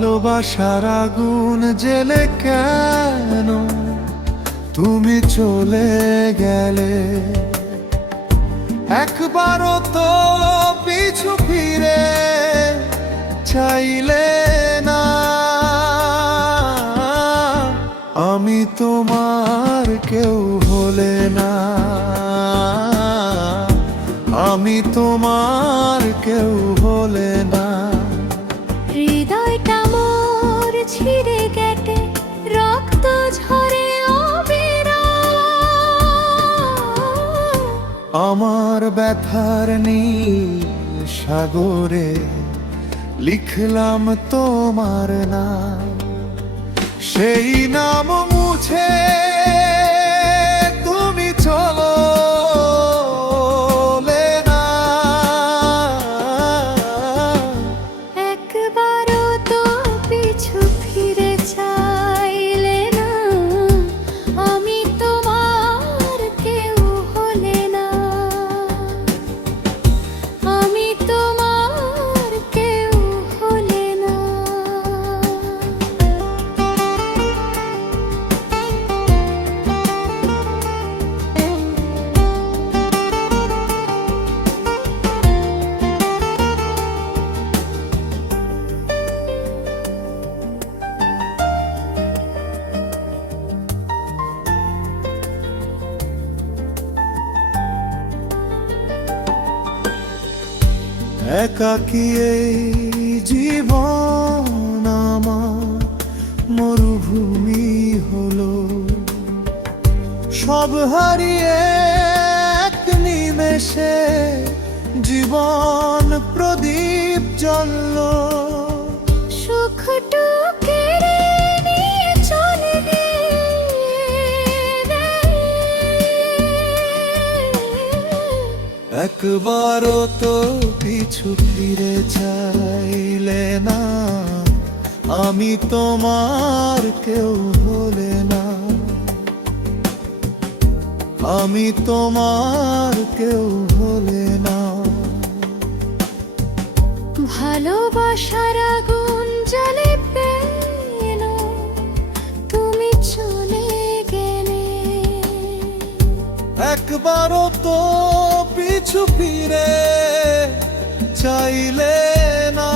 ভালোবাসার আগুন জেলে কেন তুমি চলে গেলে? একবারও তো পিছু ফিরে চাইলে না। আমি তোমার কেউ হলে না, আমি তোমার কেউ হলে না। হৃদয়টা মোর ছিঁড়ে কেটে রক্ত ঝরে আমার ব্যথার নীল সাগরে লিখলাম তোমার নাম, সেই নাম মুছে তুমি চলো না। একবারও তো পিছু ফিরে চাইলে না। আমি তোমার কেউ হলে না, আমি তোমার কেউ হলে না। একাকী এই জীবন আমার মরুভূমি হলো, সব হারিয়ে এক নিমেষে জীবন প্রদীপ জ্বলল। সুখটু কেড়ে নিয়ে চলে একবারও তো পিছু ফিরে চাইলে না। আমি তোমার কেউ হলে না, আমি তোমার কেউ হলে না। ভালোবাসার আগুন জ্বলে পেল তুমি চলে গেলে। একবারও তো পিছু ফিরে চাইলে না।